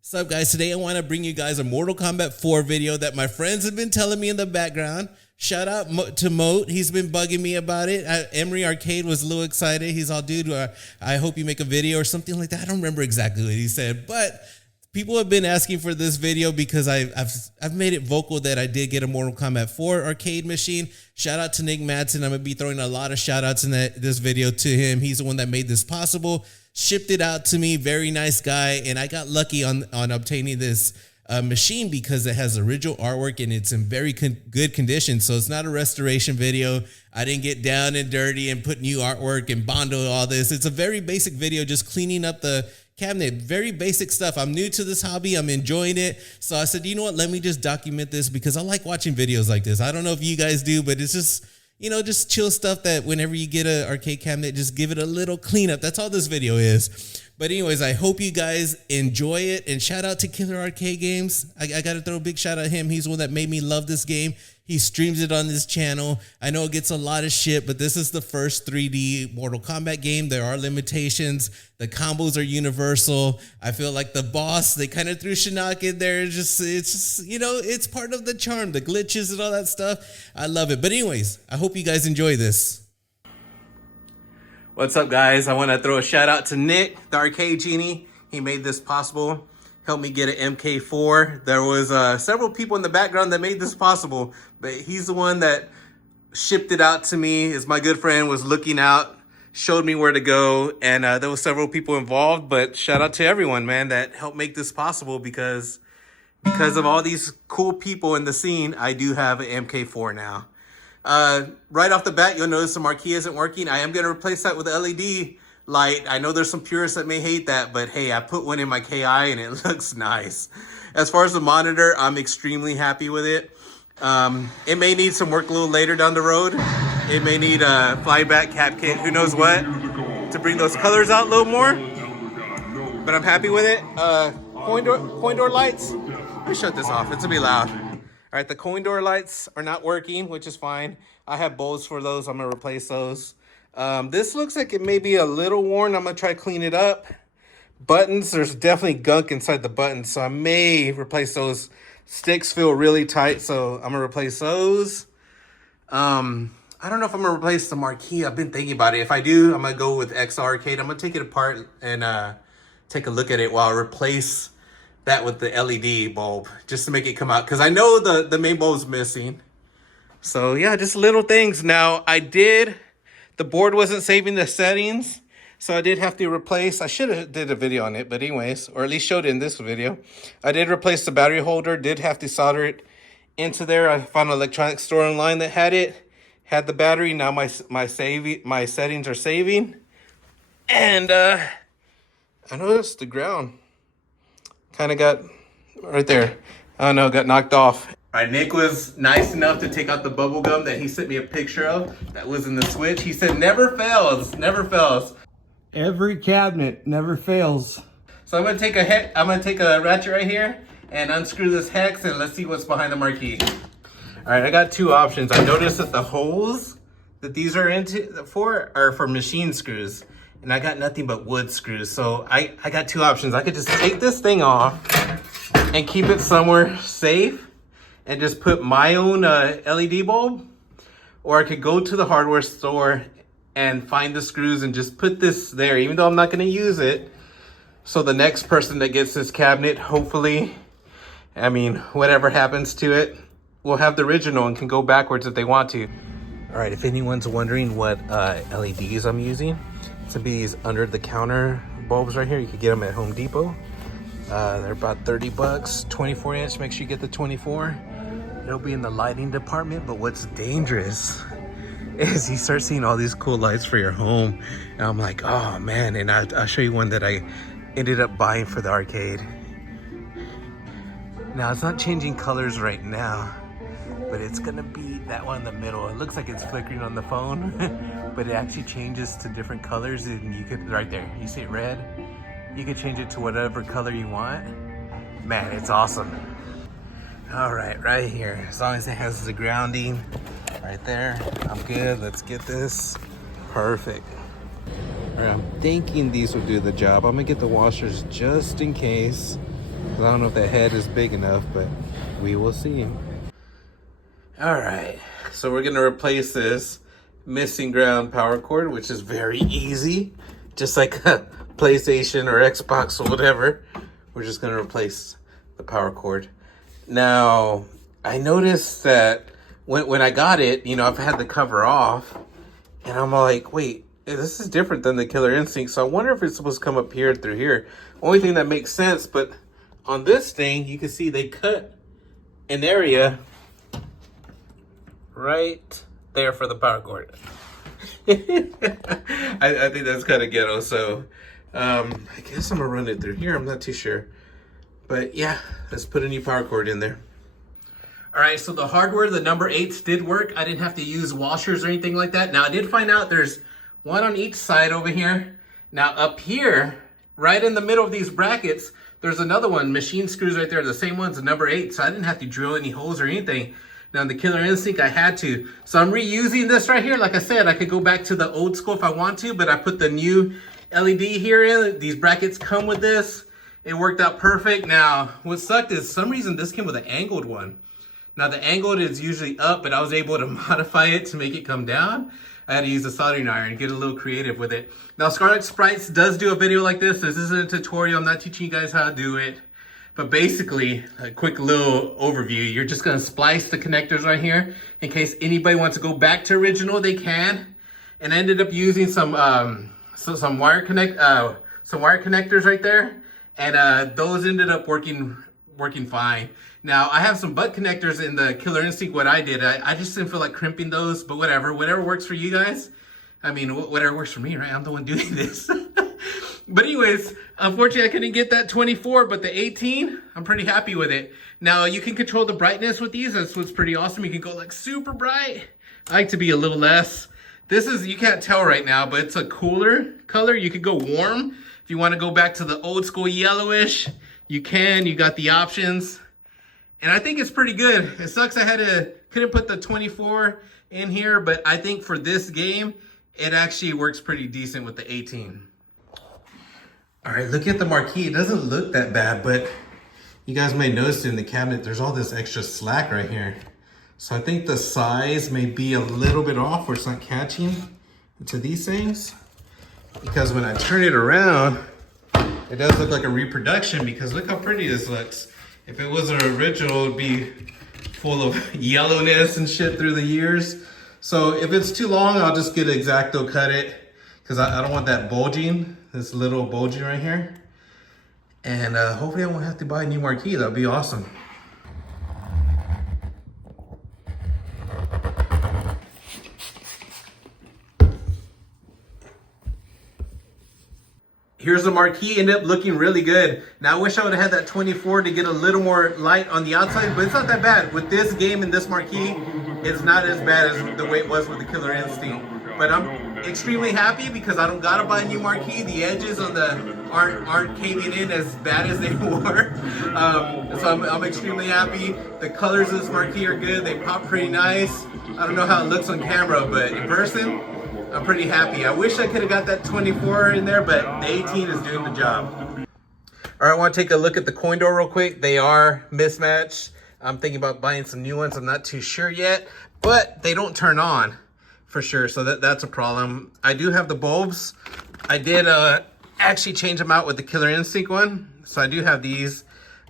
What's up, guys? Today I want to bring you guys a Mortal Kombat 4 video that my friends have been telling me in the background. Shout out to Moat. He's been bugging me about it. Emery Arcade was a little excited. He's all, dude, I hope you make a video or something like that. I don't remember exactly what he said, but people have been asking for this video because I've made it vocal that I did get a Mortal Kombat 4 arcade machine. Shout out to Nick Madsen. I'm going to be throwing a lot of shout outs in this video to him. He's the one that made this possible. Shipped it out to me. Very nice guy. And I got lucky on obtaining this machine because it has original artwork and it's in very good condition. So it's not a restoration video. I didn't get down and dirty and put new artwork and bondo all this. It's a very basic video, just cleaning up the cabinet. Very basic stuff. I'm new to this hobby. I'm enjoying it. So I said, you know what? Let me just document this because I like watching videos like this. I don't know if you guys do, but it's just, you know, just chill stuff that whenever you get an arcade cabinet, just give it a little cleanup. That's all this video is. But anyways, I hope you guys enjoy it. And shout out to Killer Arcade Games. I got to throw a big shout out to him. He's the one that made me love this game. He streams it on this channel. I know it gets a lot of shit, but this is the first 3D Mortal Kombat game. There are limitations. The combos are universal. I feel like the boss, they kind of threw Shinnok in there. It's just, you know, it's part of the charm, the glitches and all that stuff. I love it. But anyways, I hope you guys enjoy this. What's up, guys? I want to throw a shout out to Nick, the Arcade Genie. He made this possible. Helped me get an MK4. There was several people in the background that made this possible, but he's the one that shipped it out to me. Is my good friend, was looking out, showed me where to go, and there was several people involved, but shout out to everyone, man, that helped make this possible because of all these cool people in the scene, I do have an MK4 now. Right off the bat, you'll notice the marquee isn't working. I am going to replace that with LED light. I know there's some purists that may hate that, but hey, I put one in my KI and it looks nice. As far as the monitor, I'm extremely happy with it. It may need some work a little later down the road. It may need a flyback cap kit, who knows what, to bring those colors out a little more. But I'm happy with it. Coin door lights. Let me shut this off. It's gonna be loud. All right, the coin door lights are not working, which is fine. I have bulbs for those. I'm gonna replace those. This looks like it may be a little worn. I'm gonna try to clean it up. Buttons, there's definitely gunk inside the buttons, so I may replace those. Sticks feel really tight, so I'm gonna replace those. I don't know if I'm gonna replace the marquee. I've been thinking about it. If I do, I'm gonna go with XR Arcade. I'm gonna take it apart and take a look at it while I replace that with the LED bulb, just to make it come out, because I know the main bulb's missing. So yeah, just little things. Now the board wasn't saving the settings, so I did have to replace. I should have did a video on it, but anyways, or at least showed it in this video. I did replace the battery holder, did have to solder it into there. I found an electronics store online that had the battery. Now my settings are saving. And I noticed the ground kind of got right there. I don't know, got knocked off. All right, Nick was nice enough to take out the bubble gum that he sent me a picture of that was in the switch. He said, never fails, never fails. Every cabinet never fails. So I'm gonna take a ratchet right here and unscrew this hex, and let's see what's behind the marquee. All right, I got two options. I noticed that the holes that these are are for machine screws, and I got nothing but wood screws. So I got two options. I could just take this thing off and keep it somewhere safe and just put my own LED bulb, or I could go to the hardware store and find the screws and just put this there, even though I'm not gonna use it. So the next person that gets this cabinet, hopefully, I mean, whatever happens to it, will have the original and can go backwards if they want to. All right, if anyone's wondering what LEDs I'm using, it's gonna be these under the counter bulbs right here. You can get them at Home Depot. They're about 30 bucks, 24 inch, make sure you get the 24. It'll be in the lighting department, but what's dangerous is you start seeing all these cool lights for your home. And I'm like, oh man, and I'll show you one that I ended up buying for the arcade. Now it's not changing colors right now, but it's gonna be that one in the middle. It looks like it's flickering on the phone, but it actually changes to different colors, and you could, right there, you see it red? You can change it to whatever color you want. Man, it's awesome. All right, right here, as long as it has the grounding right there, I'm good. Let's get this. Perfect. All right, I'm thinking these will do the job. I'm gonna get the washers just in case. I don't know if that head is big enough, but we will see. All right, so we're gonna replace this missing ground power cord, which is very easy. Just like a PlayStation or Xbox or whatever. We're just gonna replace the power cord. Now, I noticed that when I got it, you know, I've had the cover off, and I'm like, wait, this is different than the Killer Instinct, so I wonder if it's supposed to come up here through here. Only thing that makes sense, but on this thing, you can see they cut an area right there for the power cord. I think that's kind of ghetto, so I guess I'm gonna run it through here. I'm not too sure, but yeah, let's put a new power cord in there. All right, so the hardware, the number 8s did work. I didn't have to use washers or anything like that. Now I did find out there's one on each side over here. Now up here, right in the middle of these brackets, there's another one, machine screws right there, the same one's the number 8, so I didn't have to drill any holes or anything. Now in the Killer Instinct, I had to. So I'm reusing this right here. Like I said, I could go back to the old school if I want to, but I put the new LED here in. These brackets come with this. It worked out perfect. Now, what sucked is some reason this came with an angled one. Now the angled is usually up, but I was able to modify it to make it come down. I had to use a soldering iron and get a little creative with it. Now Scarlet Sprites does do a video like this. This isn't a tutorial. I'm not teaching you guys how to do it. But basically, a quick little overview. You're just gonna splice the connectors right here. In case anybody wants to go back to original, they can. And I ended up using some wire connectors right there. And those ended up working fine. Now, I have some butt connectors in the Killer Instinct. What I did, I just didn't feel like crimping those, but whatever works for you guys. I mean, whatever works for me, right? I'm the one doing this. But anyways, unfortunately, I couldn't get that 24, but the 18, I'm pretty happy with it. Now, you can control the brightness with these. That's what's pretty awesome. You can go like super bright. I like to be a little less. This is, you can't tell right now, but it's a cooler color. You could go warm. If you want to go back to the old school yellowish, you can. You got the options. And I think it's pretty good. It sucks I couldn't put the 24 in here, but I think for this game, it actually works pretty decent with the 18. All right, look at the marquee. It doesn't look that bad, but you guys may notice in the cabinet, there's all this extra slack right here. So I think the size may be a little bit off where it's not catching to these things. Because when I turn it around, it does look like a reproduction because look how pretty this looks. If it was an original, it'd be full of yellowness and shit through the years. So if it's too long, I'll just get an X-Acto cut it because I don't want that bulging, this little bulging right here. And hopefully I won't have to buy a new marquee. That'd be awesome. Here's the marquee, ended up looking really good. Now I wish I would have had that 24 to get a little more light on the outside, but it's not that bad. With this game and this marquee, it's not as bad as the way it was with the Killer Instinct. But I'm extremely happy because I don't gotta buy a new marquee. The edges on the aren't caving in as bad as they were. So I'm extremely happy. The colors of this marquee are good. They pop pretty nice. I don't know how it looks on camera, but in person, I'm pretty happy. I wish I could have got that 24 in there, but the 18 is doing the job. All right, I want to take a look at the coin door real quick. They are mismatched. I'm thinking about buying some new ones. I'm not too sure yet, but they don't turn on for sure, so that's a problem. I do have the bulbs. I did actually change them out with the Killer Instinct one, so I do have these.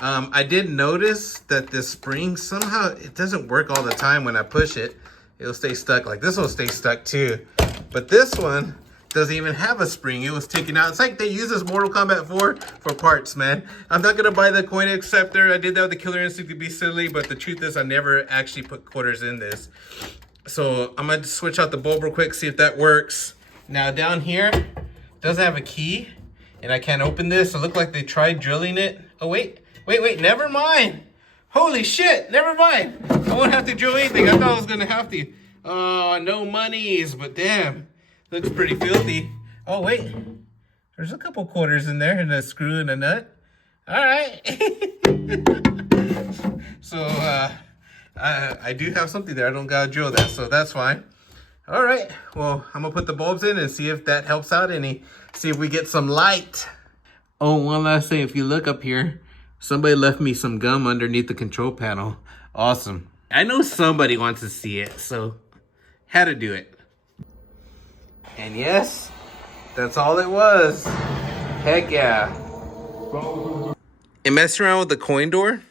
I did notice that this spring, somehow it doesn't work all the time when I push it. It'll stay stuck. Like this will stay stuck too. But this one doesn't even have a spring. It was taken out. It's like they use this Mortal Kombat 4 for parts, man. I'm not going to buy the coin acceptor. I did that with the Killer Instinct to be silly, but the truth is I never actually put quarters in this. So I'm going to switch out the bulb real quick, see if that works. Now down here, it doesn't have a key, and I can't open this. It looked like they tried drilling it. Oh, wait, never mind. Holy shit, never mind. I won't have to drill anything. I thought I was going to have to. Oh, no monies, but damn, looks pretty filthy. Oh, wait, there's a couple quarters in there and a screw and a nut. All right. So, I do have something there. I don't gotta drill that, so that's fine. All right, well, I'm gonna put the bulbs in and see if that helps out any. See if we get some light. Oh, one last thing, if you look up here, Somebody left me some gum underneath the control panel. Awesome. I know somebody wants to see it, so had to do it. And yes, that's all it was. Heck yeah. And messing around with the coin door,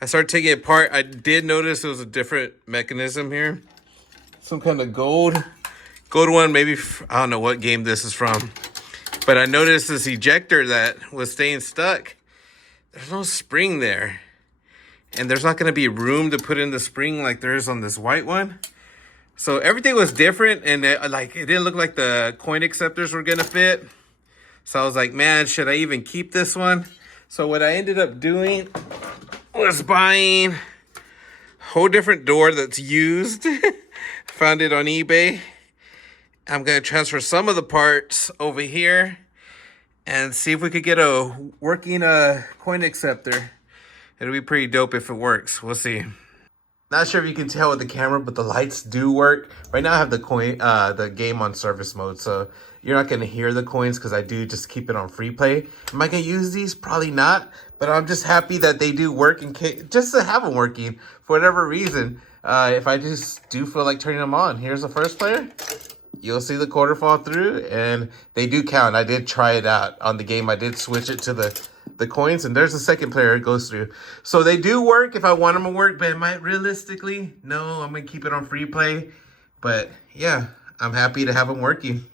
I started taking it apart. I did notice there was a different mechanism here. Some kind of gold one, maybe, I don't know what game this is from. But I noticed this ejector that was staying stuck. There's no spring there. And there's not going to be room to put in the spring like there is on this white one. So everything was different, and it didn't look like the coin acceptors were going to fit. So I was like, man, should I even keep this one? So what I ended up doing was buying a whole different door that's used. Found it on eBay. I'm going to transfer some of the parts over here and see if we could get a working coin acceptor. It'll be pretty dope if it works. We'll see. Not sure if you can tell with the camera, but the lights do work. Right now I have the game on service mode, so you're not going to hear the coins because I do just keep it on free play. Am I going to use these? Probably not, but I'm just happy that they do work just to have them working for whatever reason. If I just do feel like turning them on. Here's the first player. You'll see the quarter fall through, and they do count. I did try it out on the game. I did switch it to the coins, and there's the second player it goes through. So they do work if I want them to work, but it might realistically, no, I'm going to keep it on free play. But yeah, I'm happy to have them working.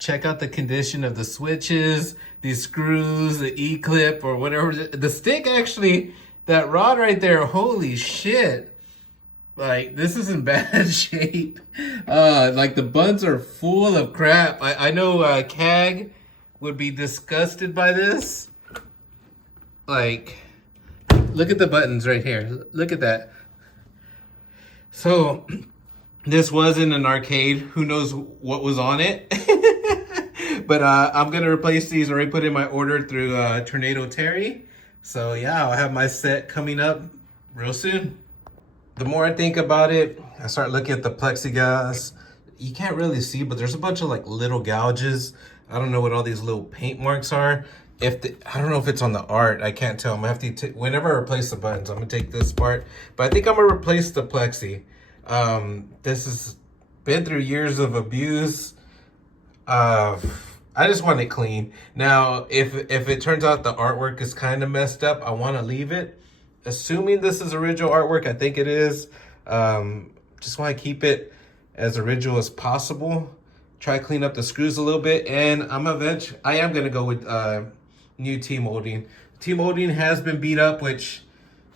Check out the condition of the switches, these screws, the E-clip, or whatever. The stick, actually, that rod right there, holy shit. Like, this is in bad shape. Like, the buns are full of crap. I know CAG would be disgusted by this. Like, look at the buttons right here. Look at that. So, this was in an arcade. Who knows what was on it? But I'm going to replace these. Already put in my order through Tornado Terry. So, yeah, I'll have my set coming up real soon. The more I think about it, I start looking at the plexiglass. You can't really see, but there's a bunch of like little gouges. I don't know what all these little paint marks are. I don't know if it's on the art. I can't tell. I'm gonna have to whenever I replace the buttons, I'm gonna take this part. But I think I'm gonna replace the plexi. This has been through years of abuse. I just want it clean. Now, if it turns out the artwork is kind of messed up, I want to leave it. Assuming this is original artwork, I think it is. Just want to keep it as original as possible. Try to clean up the screws a little bit, and I am gonna go with new T-molding. T-molding has been beat up, which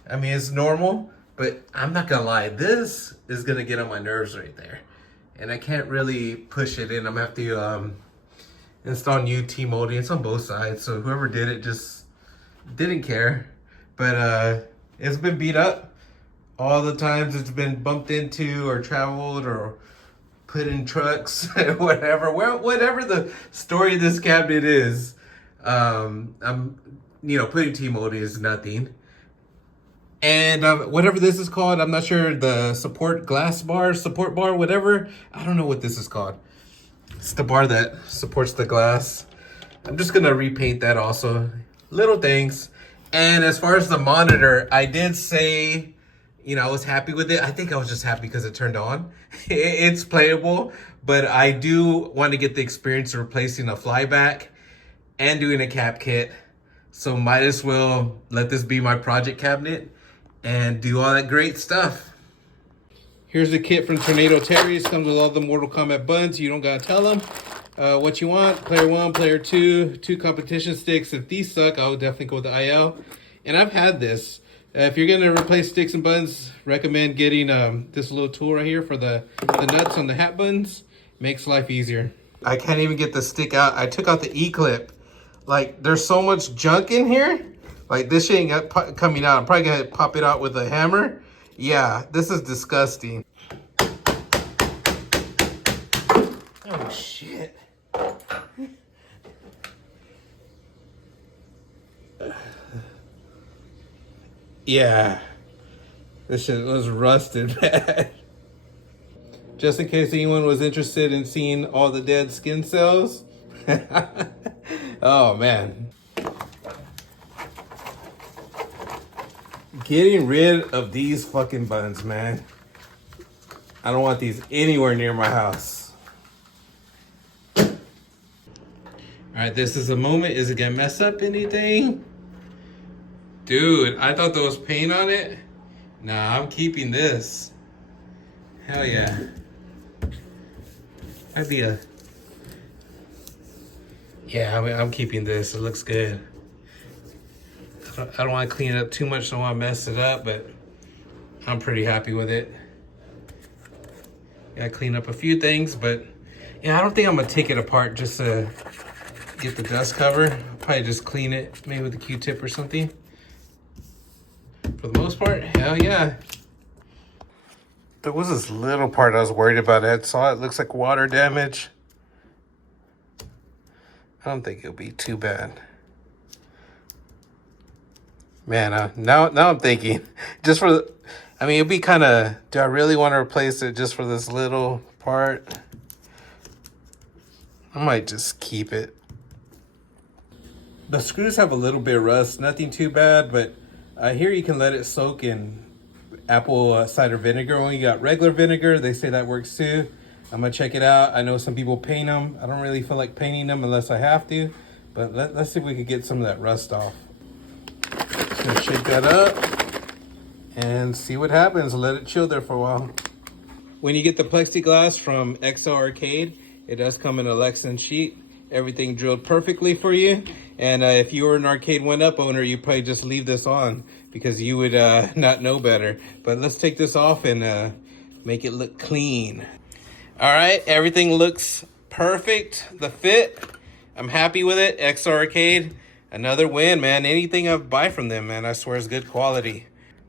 I mean it's normal, but I'm not gonna lie, this is gonna get on my nerves right there, and I can't really push it in. I'm gonna have to install new T-molding. It's on both sides, so whoever did it just didn't care. But it's been beat up all the times it's been bumped into or traveled or put in trucks, whatever the story of this cabinet is. Putting T-molding is nothing. And whatever this is called, I'm not sure, the support bar, whatever. I don't know what this is called. It's the bar that supports the glass. I'm just gonna repaint that also. Little things. And as far as the monitor, I did say, I was happy with it. I think I was just happy because it turned on. It's playable, but I do want to get the experience of replacing a flyback and doing a cap kit. So might as well let this be my project cabinet and do all that great stuff. Here's the kit from Tornado Terry's. Comes with all the Mortal Kombat buttons. You don't gotta tell them what you want. Player 1, player 2, 2 competition sticks. If these suck, I would definitely go with the IL. And I've had this. If you're gonna replace sticks and buttons, recommend getting this little tool right here for the nuts on the hat buttons. Makes life easier. I can't even get the stick out. I took out the E-clip. Like, there's so much junk in here. Like, this shit ain't coming out. I'm probably gonna pop it out with a hammer. Yeah, this is disgusting. Oh, shit. Yeah. This shit was rusted bad. Just in case anyone was interested in seeing all the dead skin cells. Oh, man. Getting rid of these fucking buttons, man. I don't want these anywhere near my house. All right, this is a moment. Is it gonna mess up anything? Dude, I thought there was paint on it. Nah, I'm keeping this. Hell yeah. That'd be a... Yeah, I'm keeping this. It looks good. I don't want to clean it up too much. I don't want to mess it up, but I'm pretty happy with it. Gotta clean up a few things, but yeah, I don't think I'm gonna take it apart just to get the dust cover. I'll probably just clean it, maybe with a Q-tip or something. For the most part, hell yeah. There was this little part I was worried about. I saw it looks like water damage. I don't think it'll be too bad. Man, now I'm thinking, just for the, I mean, it'd be kind of, do I really want to replace it just for this little part? I might just keep it. The screws have a little bit of rust, nothing too bad, but I hear you can let it soak in apple cider vinegar. When you got regular vinegar, they say that works too. I'm gonna check it out. I know some people paint them. I don't really feel like painting them unless I have to, but let's see if we could get some of that rust off. Just gonna shake that up and see what happens. Let it chill there for a while. When you get the plexiglass from XL Arcade, it does come in a Lexan sheet. Everything drilled perfectly for you. And if you were an Arcade 1-Up owner, you probably just leave this on because you would not know better. But let's take this off and make it look clean. All right, everything looks perfect. The fit, I'm happy with it. XL Arcade, another win, man. Anything I buy from them, man, I swear is good quality.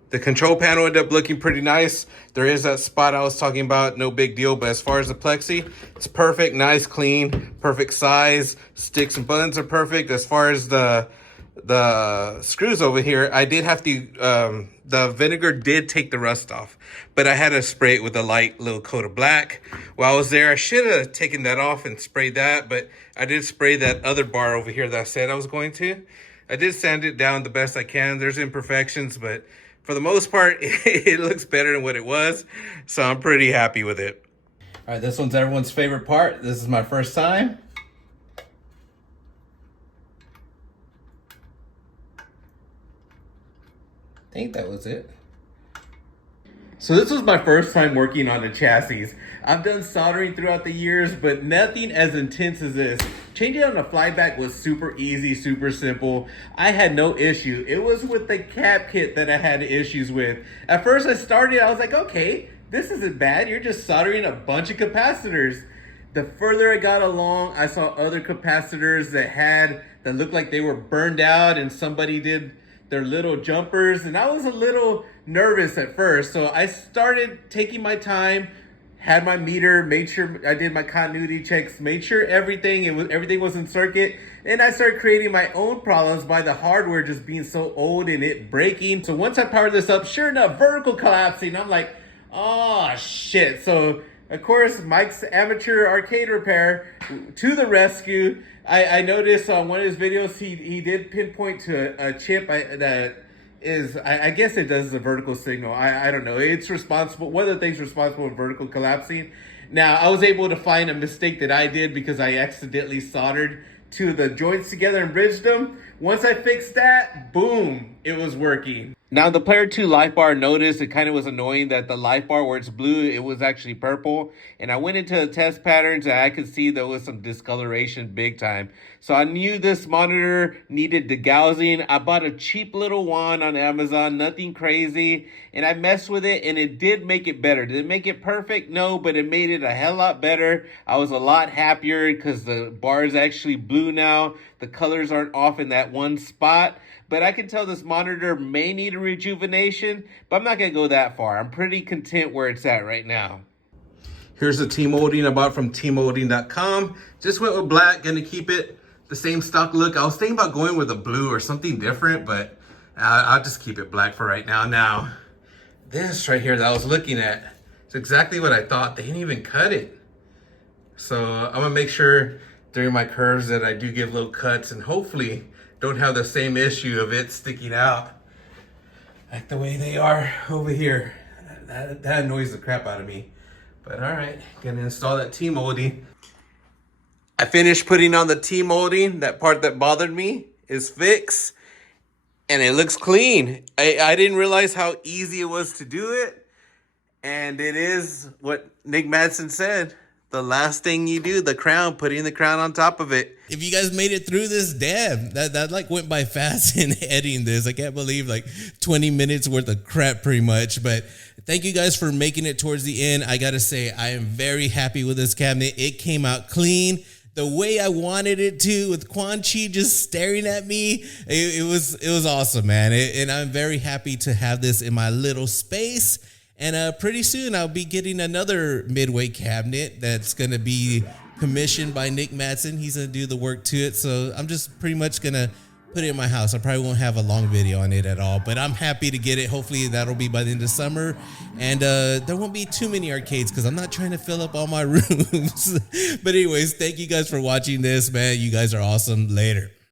The control panel ended up looking pretty nice. There is that spot I was talking about, no big deal. But as far as the plexi, it's perfect, nice, clean, perfect size. Sticks and buttons are perfect. As far as the screws over here, I did have to, the vinegar did take the rust off, but I had to spray it with a light little coat of black. While I was there, I should have taken that off and sprayed that, but I did spray that other bar over here that I said I was going to. I did sand it down the best I can. There's imperfections, but for the most part, it looks better than what it was. So I'm pretty happy with it. All right, this one's everyone's favorite part. This is my first time. I think that was it. So this was my first time working on a chassis. I've done soldering throughout the years, but nothing as intense as this. Changing on a flyback was super easy, super simple. I had no issue. It was with the cap kit that I had issues with. At first I started, I was like, okay, this isn't bad. You're just soldering a bunch of capacitors. The further I got along, I saw other capacitors that looked like they were burned out and somebody did their little jumpers, and I was a little nervous at first. So I started taking my time, had my meter, made sure I did my continuity checks, made sure everything was in circuit, and I started creating my own problems by the hardware just being so old and it breaking. So once I powered this up, sure enough, vertical collapsing. I'm like, oh shit. So of course, Mike's amateur arcade repair to the rescue. I noticed on one of his videos, he did pinpoint to a chip that is, I guess it does a vertical signal. I don't know. It's responsible. One of the things responsible for vertical collapsing. Now, I was able to find a mistake that I did because I accidentally soldered two of the joints together and bridged them. Once I fixed that, boom, it was working. Now the player 2 life bar, noticed it kind of was annoying that the life bar where it's blue, it was actually purple. And I went into the test patterns and I could see there was some discoloration big time. So I knew this monitor needed degaussing. I bought a cheap little wand on Amazon, nothing crazy. And I messed with it and it did make it better. Did it make it perfect? No, but it made it a hell lot better. I was a lot happier because the bar is actually blue now. The colors aren't off in that one spot. But I can tell this monitor may need a rejuvenation, but I'm not going to go that far. I'm pretty content where it's at right now. Here's the T-molding I bought from tmolding.com. Just went with black, going to keep it the same stock look. I was thinking about going with a blue or something different, but I'll just keep it black for right now. Now, this right here that I was looking at, it's exactly what I thought. They didn't even cut it. So I'm going to make sure during my curves that I do give little cuts and hopefully don't have the same issue of it sticking out. like the way they are over here. That annoys the crap out of me. But all right, gonna install that T-molding. I finished putting on the T-molding. That part that bothered me is fixed. And it looks clean. I didn't realize how easy it was to do it. And it is what Nick Madsen said. The last thing you do, the crown, putting the crown on top of it. If you guys made it through this, damn, that like went by fast in editing this. I can't believe like 20 minutes worth of crap pretty much. But thank you guys for making it towards the end. I gotta say, I am very happy with this cabinet. It came out clean the way I wanted it to, with Quan Chi just staring at me. It was awesome, man. And I'm very happy to have this in my little space. And pretty soon I'll be getting another midway cabinet that's going to be commissioned by Nick Madsen. He's going to do the work to it. So I'm just pretty much going to put it in my house. I probably won't have a long video on it at all, but I'm happy to get it. Hopefully that'll be by the end of summer. And there won't be too many arcades because I'm not trying to fill up all my rooms. But anyways, thank you guys for watching this, man. You guys are awesome. Later.